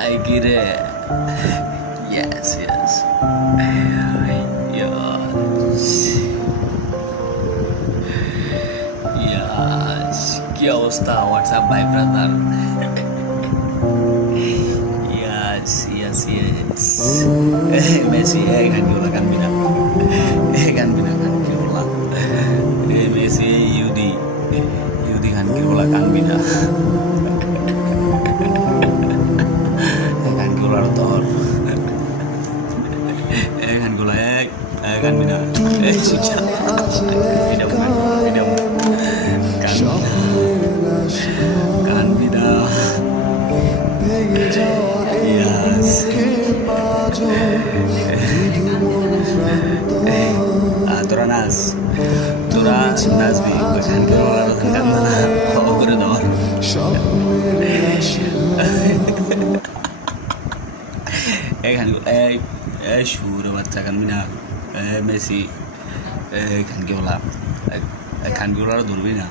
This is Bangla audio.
I get it. Yes, yes. Yes. Yes. কি অবস্থা? What's up, my brother? Yes, yes, yes. Messi, kan gula kan bina. Kan bina kan gula. Messi, Yudi kan gula kan bina. Kan gula rotor. Kan gula kan bina. Sudah. Bina bukan. Bina kan bina. Yes. তোরা নাচ নাচবি ওইখান থেকে গান করে দেওয়ার এই সুর বাচ্চা কানবি না মেসি খানকি ওলা খানকি ওলা ধরবি না